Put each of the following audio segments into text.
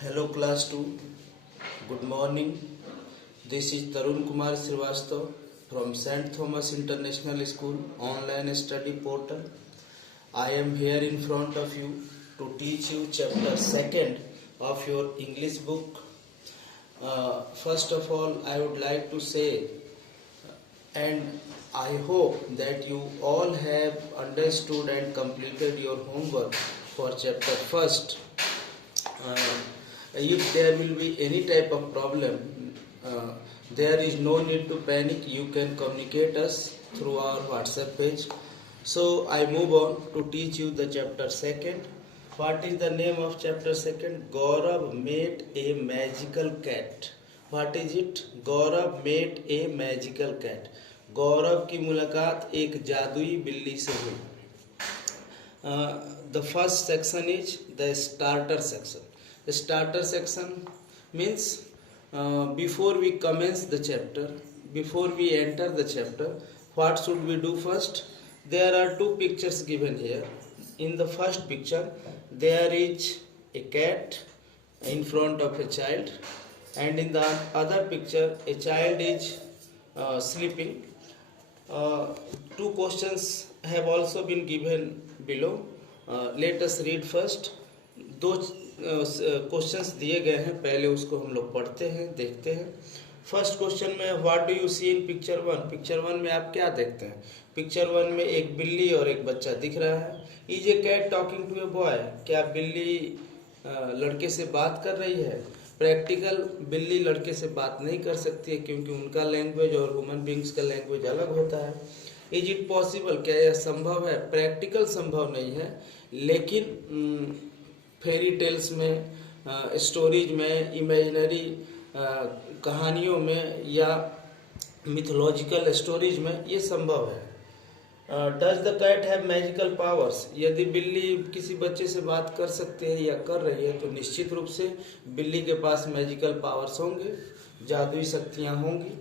Hello class 2, good morning. This is Tarun Kumar Srivastav from St. Thomas International School online study portal. I am here in front of you to teach you chapter 2nd of your English book. First of all, I would like to say, and I hope that you all have understood and completed your homework for chapter 1st. If there will be any type of problem, there is no need to panic. You can communicate us through our WhatsApp page. So I move on to teach you the chapter 2nd. What is the name of chapter 2nd? Gaurav met a magical cat. What is it? Gaurav met a magical cat. गौरव की मुलाकात एक जादुई बिल्ली से हुई. The first section is the starter section. The starter section means before we commence the chapter, before we enter the chapter, what should we do first? There are two pictures given here. In the first picture, there is a cat in front of a child, and in the other picture, a child is sleeping. Two questions have also been given below. Let us read first. दो questions दिए गए हैं, पहले उसको हम लोग पढ़ते हैं, देखते हैं. फर्स्ट क्वेश्चन में what do you see in picture 1. Picture 1 में आप क्या देखते हैं? पिक्चर 1 में एक बिल्ली और एक बच्चा दिख रहा है. Is a cat talking to a boy. क्या बिल्ली लड़के से बात कर रही है? प्रैक्टिकल बिल्ली लड़के से बात नहीं कर सकती है क्योंकि उनका लैंग्वेज और ह्यूमन बींग्स का लैंग्वेज अलग होता है. Is it possible. क्या यह संभव है? प्रैक्टिकल संभव नहीं है, लेकिन फेरी टेल्स में, स्टोरीज में, इमेजिनरी कहानियों में या मिथोलॉजिकल स्टोरीज में ये संभव है. Does the cat have magical powers. यदि बिल्ली किसी बच्चे से बात कर सकते हैं या कर रही है तो निश्चित रूप से बिल्ली के पास मैजिकल पावर्स होंगे, जादुई शक्तियां होंगी.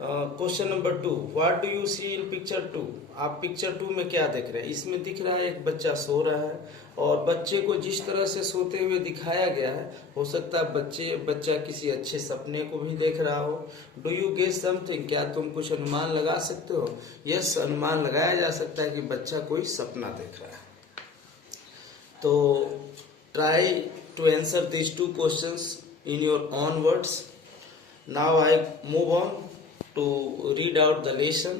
Question number 2, what do you see in picture 2. आप पिक्चर 2 में क्या देख रहे हैं? इसमें दिख रहा है एक बच्चा सो रहा है, और बच्चे को जिस तरह से सोते हुए दिखाया गया है, हो सकता है बच्चा किसी अच्छे सपने को भी देख रहा हो. Do you guess something. क्या तुम कुछ अनुमान लगा सकते हो? यस, अनुमान लगाया जा सकता है कि बच्चा कोई सपना देख रहा है. तो try to answer this two questions in your own words. Now I move on to read out the lesson.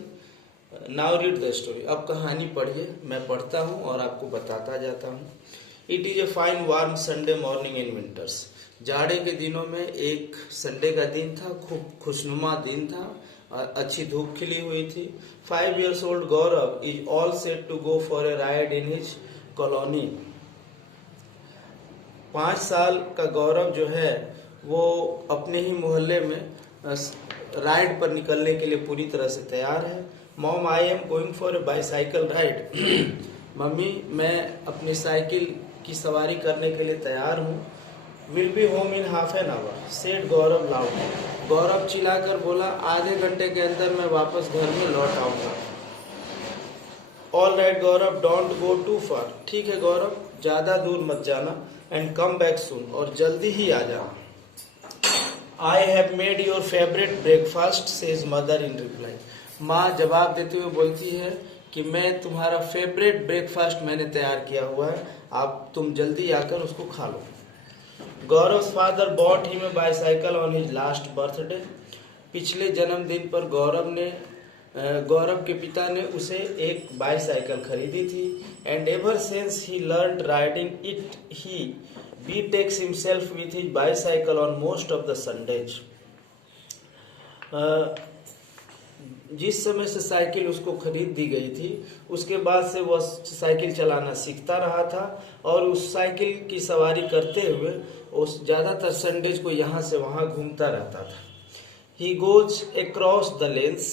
Now read the story. अब कहानी पढ़िए. मैं पढ़ता हूँ और आपको बताता जाता हूँ. It is a fine warm Sunday morning in winters. जाड़े के दिनों में एक संडे का दिन था, खूब खुशनुमा दिन था, अच्छी धूप खिली हुई थी. 5 years old Gaurav is all set to go for a ride in his colony. 5 साल का गौरव जो है वो अपने ही मोहल्ले में राइड पर निकलने के लिए पूरी तरह से तैयार है. Mom, I am going for a bicycle ride. Mummy, मैं अपनी साइकिल की सवारी करने के लिए तैयार हूँ. Will be home in half an hour said Gaurav loud. Gaurav चिल्लाकर बोला, आधे घंटे के अंदर मैं वापस घर में लौट आऊंगा. All right Gaurav, don't go too far. ठीक है गौरव, ज्यादा दूर मत जाना. And come back soon. और जल्दी ही आ जाना. I have made your favorite breakfast, says mother in reply. माँ जवाब देते हुए बोलती है कि मैं तुम्हारा फेवरेट ब्रेकफास्ट मैंने तैयार किया हुआ है, आप तुम जल्दी आकर उसको खा लो. Gaurav father bought him a bicycle on his last birthday. पिछले जन्मदिन पर गौरव के पिता ने उसे एक बाईसाइकिल खरीदी थी. And ever since he learn riding it he betakes himself with his bicycle on most of the Sundays. जिस समय से साइकिल उसको खरीद दी गई थी, उसके बाद से वह साइकिल चलाना सीखता रहा था और उस साइकिल की सवारी करते हुए उस ज़्यादातर संडेज को यहाँ से वहाँ घूमता रहता था. He goes across the lanes.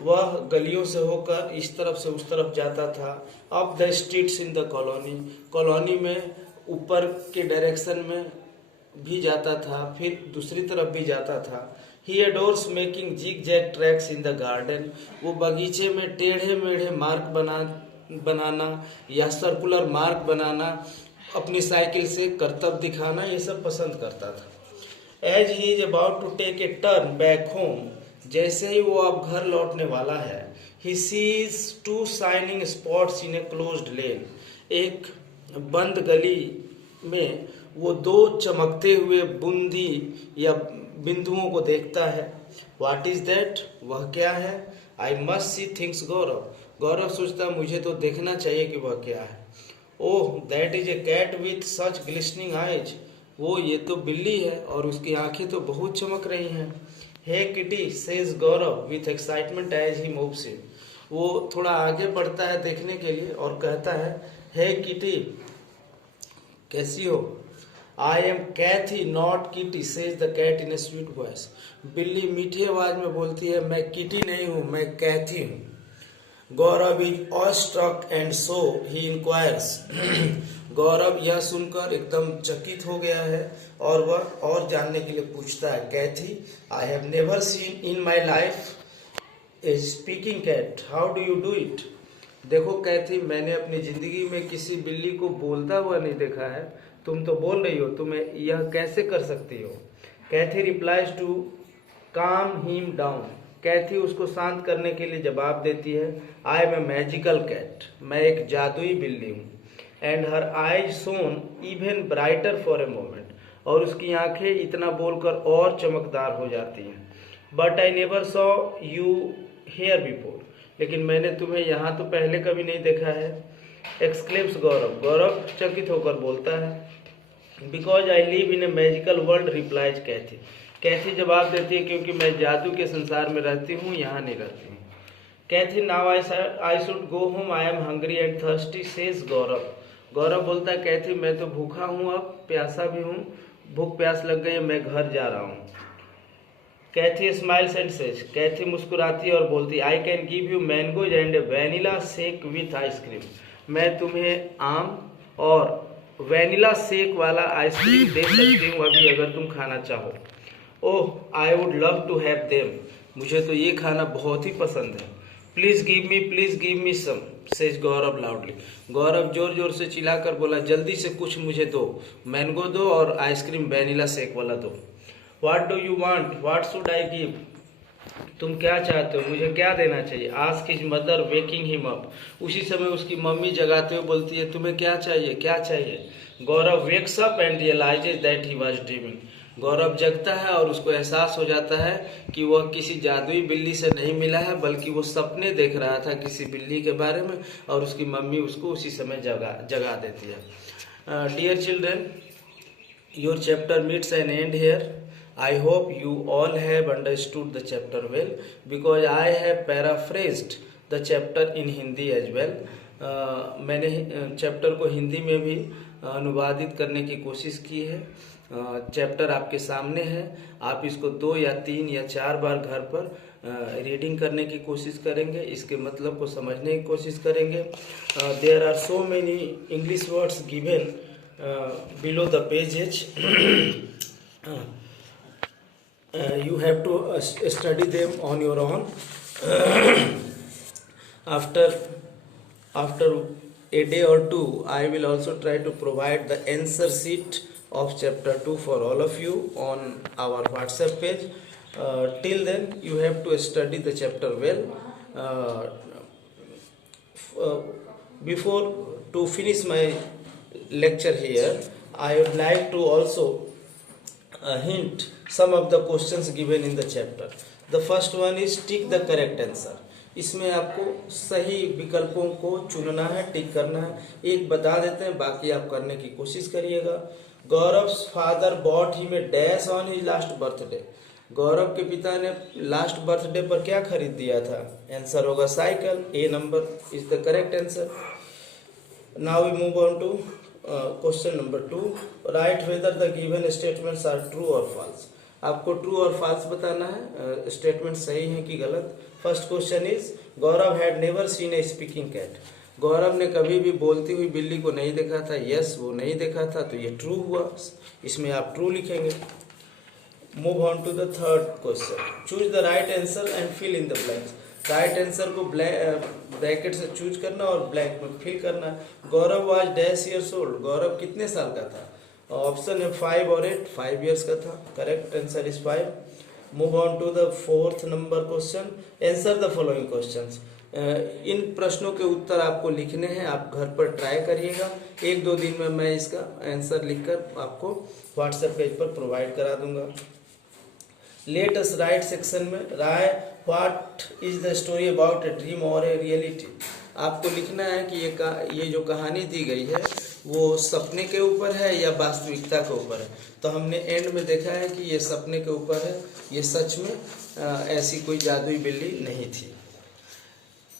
वह गलियों से होकर इस तरफ से उस तरफ जाता था. Up the streets in the colony. Colony में ऊपर के डायरेक्शन में भी जाता था, फिर दूसरी तरफ भी जाता था. He adores making zigzag tracks in the garden. वो बगीचे में टेढ़े मेढ़े मार्ग बनाना या सर्कुलर मार्ग बनाना अपनी साइकिल से करतब दिखाना ये सब पसंद करता था। As he is about to take a turn back home, जैसे ही वो अब घर लौटने वाला है, he sees two shining spots in a closed lane, एक बंद गली में वो दो चमकते हुए बूंदी या बिंदुओं को देखता है। व्हाट इज दैट, वह क्या है? आई मस्ट सी थिंग्स गौरव, गौरव सोचता मुझे तो देखना चाहिए कि वह क्या है। Oh that is a cat with such glistening eyes, वो ये तो बिल्ली है और उसकी आंखें तो बहुत चमक रही हैं। Hey kitty says Gaurav with excitement as he moves in, वो थोड़ा आगे बढ़ता है देखने के लिए और कहता है, हे किटी कैसी हो? I am Cathy not Kitty says the cat in a sweet voice, बिल्ली मीठी आवाज में बोलती है, मैं किटी नहीं हूं, मैं कैथी हूं। Gaurav is awestruck and so he enquires, Gaurav यह सुनकर एकदम चकित हो गया है और वह और जानने के लिए पूछता है, Kathy I have never seen in my life a speaking cat, how do you do it? देखो कैथी, मैंने अपनी जिंदगी में किसी बिल्ली को बोलता हुआ नहीं देखा है, तुम तो बोल रही हो, तुम्हें यह कैसे कर सकती हो? Cathy replies to calm him down, Cathy उसको शांत करने के लिए जवाब देती है, I am a magical cat, मैं एक जादुई बिल्ली हूँ। And her eyes shone even brighter for a moment, और उसकी आंखें इतना बोलकर और चमकदार हो जाती हैं। But I never saw you here before, लेकिन मैंने तुम्हें यहाँ तो पहले कभी नहीं देखा है। एक्सक्लेम्स गौरव, गौरव चकित होकर बोलता है। Because I live in a magical world replies Kathy, Kathy जवाब देती है क्योंकि मैं जादू के संसार में रहती हूँ, यहाँ नहीं रहती हूँ। Kathy now I should go home, I am hungry and thirsty says Gaurav, Gaurav बोलता है, कैथी मैं तो भूखा हूँ, अब प्यासा भी हूँ, भूख प्यास लग गई है, मैं घर जा रहा हूँ। Kathy smiles and says, Kathy मुस्कुराती है और बोलती, I can give you mangoes and a vanilla shake with ice cream, मैं तुम्हें आम और वैनिला शेक वाला आइसक्रीम दे सकती हूँ अभी अगर तुम खाना चाहो। Oh I would love to have them, मुझे तो ये खाना बहुत ही पसंद है। Please give me some says Gaurav loudly, Gaurav जोर जोर से चिल्लाकर बोला, जल्दी से कुछ मुझे दो, मैंगो दो और आइसक्रीम वैनिला शेक वाला दो। What do you want, what should I give, तुम क्या चाहते हो, मुझे क्या देना चाहिए? Ask his mother waking him up, उसी समय उसकी मम्मी जगाते हुए बोलती है, तुम्हें क्या चाहिए, क्या चाहिए? Gaurav wakes up and realises that he was dreaming, Gaurav जगता है और उसको एहसास हो जाता है कि वह किसी जादुई बिल्ली से नहीं मिला है, बल्कि वो सपने देख रहा था किसी बिल्ली के बारे में, और उसकी मम्मी उसको उसी समय जगा देती है। Dear children, your chapter meets an end here. I hope you all have understood the chapter well, because I have paraphrased the chapter in Hindi as well. मैंने चैप्टर को हिंदी में भी अनुवादित करने की कोशिश की है। चैप्टर आपके सामने है, आप इसको 2 या 3 या 4 बार घर पर रीडिंग करने की कोशिश करेंगे, इसके मतलब को समझने की कोशिश करेंगे। There are so many English words given below the pages. You have to study them on your own. After a day or two, I will also try to provide the answer sheet of chapter 2 for all of you on our WhatsApp page. Till then, you have to study the chapter well. Before to finish my lecture here, I would like to also hint some of the questions given in the chapter. The first one is tick the correct answer. इसमें आपको सही विकल्पों को चुनना है, टिक करना है. एक बता देते हैं, बाकी आप करने की कोशिश करिएगा. Gaurav's father bought him a dash on his last birthday. Gaurav के पिता ने लास्ट बर्थडे पर क्या खरीद दिया था? आंसर होगा cycle. A number is the correct answer. Now we move on to question number 2. Write whether the given statements are true और फॉल्स. आपको ट्रू और फॉल्स बताना है, स्टेटमेंट सही है कि गलत. First question is Gaurav had never seen a speaking cat. Gaurav ने कभी भी बोलती हुई बिल्ली को नहीं देखा था. यस, वो नहीं देखा था, तो ये ट्रू हुआ. इसमें आप ट्रू लिखेंगे. Move on to the third question. Choose the right answer and fill in the blanks. Right answer को ब्रैकेट से चूज करना और ब्लैंक में फिल करना। Gaurav was dash years old, Gaurav कितने साल का था। ऑप्शन है 5 और 8, 5 ईयर्स का था। Correct answer is 5। Move on to the 4th number question. Answer the following questions. इन प्रश्नों के उत्तर आपको लिखने हैं, आप घर पर ट्राई करिएगा। 1-2 दिन में मैं इसका आंसर लिखकर आपको व्हाट्सएप पेज पर प्रोवाइड करा दूंगा। लेट अस राइट सेक्शन में write what is the story about a dream और ए रियलिटी। आपको लिखना है कि ये जो कहानी दी गई है वो सपने के ऊपर है या वास्तविकता के ऊपर है। तो हमने एंड में देखा है कि ये सपने के ऊपर है, ये सच में ऐसी कोई जादुई बिल्ली नहीं थी।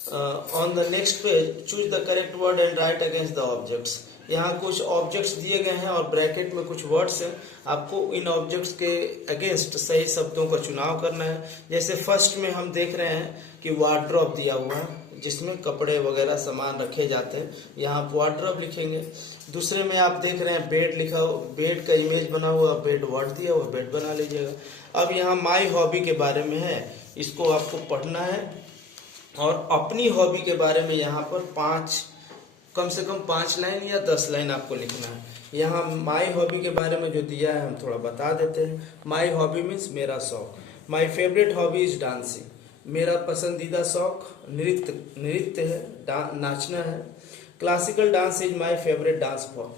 On the next page choose the correct word and right against the objects. यहाँ कुछ ऑब्जेक्ट्स दिए गए हैं और ब्रैकेट में कुछ वर्ड्स हैं। आपको इन ऑब्जेक्ट्स के अगेंस्ट सही शब्दों का चुनाव करना है। जैसे फर्स्ट में हम देख रहे हैं कि वार्डरोब दिया हुआ है जिसमें कपड़े वगैरह सामान रखे जाते हैं, यहाँ आप वार्डरोब लिखेंगे। दूसरे में आप देख रहे हैं बेड लिखा हो, बेड का इमेज बना हुआ, बेड वर्ड दिया हुआ, बेड बना लीजिएगा। अब यहाँ माई हॉबी के बारे में है, इसको आपको पढ़ना है और अपनी हॉबी के बारे में यहाँ पर कम से कम 5 लाइन या 10 लाइन आपको लिखना है। यहाँ माई हॉबी के बारे में जो दिया है हम थोड़ा बता देते हैं। माई हॉबी मीन्स मेरा शौक। My favourite hobby is dancing, मेरा पसंदीदा शौक नृत्य है, नाचना है। Classical dance is my favourite dance form,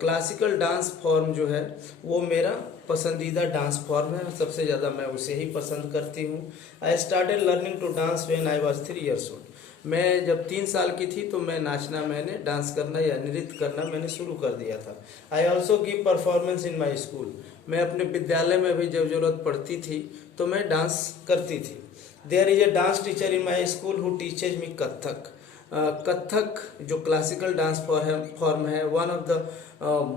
classical dance form जो है वो मेरा पसंदीदा डांस फॉर्म है, सबसे ज़्यादा मैं उसे ही पसंद करती हूँ। I started learning to dance when I was 3 years old, मैं जब 3 साल की थी तो मैंने डांस करना या नृत्य करना मैंने शुरू कर दिया था। I also give performance in my school, मैं अपने विद्यालय में भी जब जरूरत पड़ती थी तो मैं डांस करती थी। There is a dance teacher in my school who teaches me Kathak, Kathak जो क्लासिकल डांस फॉर्म है, one of the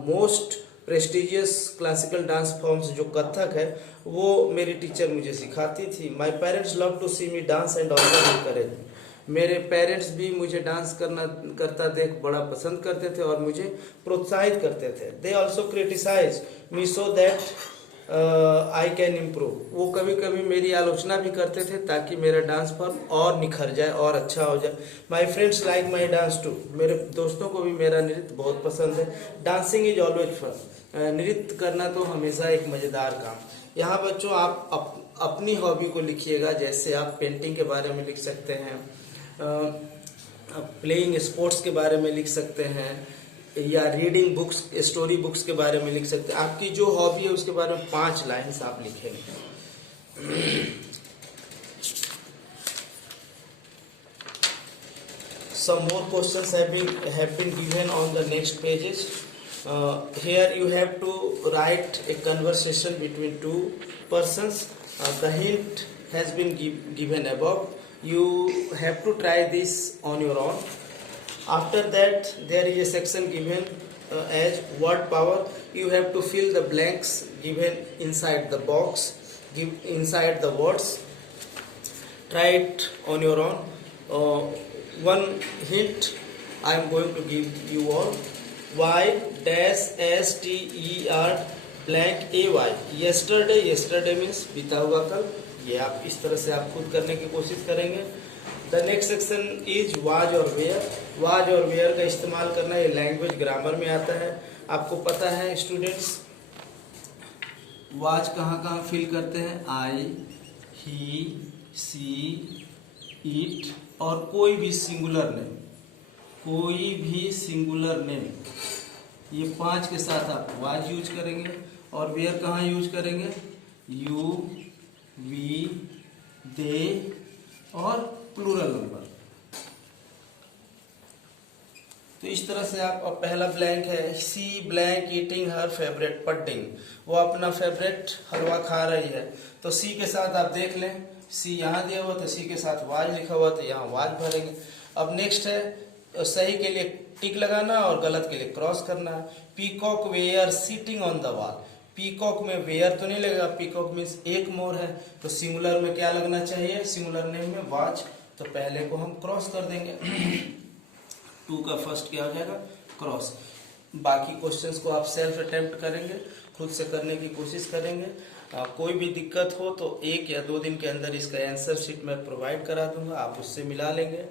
most prestigious classical dance forms जो कथक है वो मेरी टीचर मुझे सिखाती थी। My parents love to see me dance and also encourage me, मेरे पेरेंट्स भी मुझे डांस करता देख बड़ा पसंद करते थे और मुझे प्रोत्साहित करते थे। They also criticise me so that I can improve, वो कभी कभी मेरी आलोचना भी करते थे ताकि मेरा डांस फॉर्म और निखर जाए और अच्छा हो जाए। My friends like my dance too, मेरे दोस्तों को भी मेरा नृत्य बहुत पसंद है। डांसिंग इज ऑलवेज फन, नृत्य करना तो हमेशा एक मज़ेदार काम। यहाँ बच्चों आप अपनी हॉबी को लिखिएगा, जैसे आप पेंटिंग के बारे में लिख सकते हैं, प्लेइंग स्पोर्ट्स के बारे में लिख सकते हैं, या रीडिंग बुक्स, स्टोरी बुक्स के बारे में लिख सकते हैं। आपकी जो हॉबी है उसके बारे में 5 लाइन्स आप लिखेंगे। Some more questions have been given on the next pages. Here you have to write a conversation between 2 persons. The hint has been given above. You have to try this on your own. After that there is a section given as word power. You have to fill the blanks given inside the box, inside the words. Try it on your own. One hint I am going to give you all. Y dash STER blank AY, yesterday means बीता हुआ कल। ये आप इस तरह से आप खुद करने की कोशिश करेंगे। The next section is was और वेयर। वाज और वेयर का इस्तेमाल करना ये लैंग्वेज ग्रामर में आता है। आपको पता है स्टूडेंट्स वाज कहाँ फिल करते हैं, आई, ही, सी, इट और कोई भी सिंगुलर नेम, ये 5 के साथ आप वाज यूज करेंगे। और वेयर कहाँ यूज करेंगे, यू, वी, दे और प्लूरल नंबर। तो इस तरह से आप, और पहला ब्लैंक है she blank eating her favourite pudding, वो अपना फेवरेट हलवा खा रही है। तो सी के साथ आप देख लें, सी यहाँ दिया हुआ तो सी के साथ वाज लिखा हुआ तो यहाँ वाज भरेंगे। अब नेक्स्ट है सही के लिए टिक लगाना और गलत के लिए क्रॉस करना। Peacock were sitting on the wall, peacock में वेयर तो नहीं लगेगा, पीकॉक मीन्स एक मोर है तो सिंगुलर में क्या लगना चाहिए, सिंगुलर नेम में वाज, तो पहले को हम क्रॉस कर देंगे। 2 का फर्स्ट क्या हो जाएगा, क्रॉस। बाकी क्वेश्चंस को आप सेल्फ अटेम्प्ट करेंगे, खुद से करने की कोशिश करेंगे। कोई भी दिक्कत हो तो 1 या 2 दिन के अंदर इसका आंसर शीट मैं प्रोवाइड करा दूंगा, आप उससे मिला लेंगे।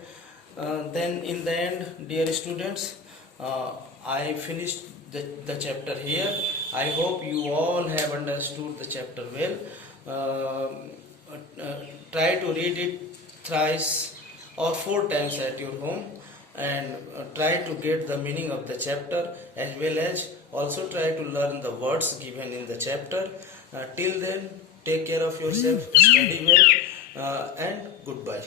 Then in the end, dear students, I finished the chapter here. I hope you all have understood the chapter well. Try to read it thrice or 4 times at your home, and try to get the meaning of the chapter, as well as also try to learn the words given in the chapter. Till then, take care of yourself, study well, and goodbye.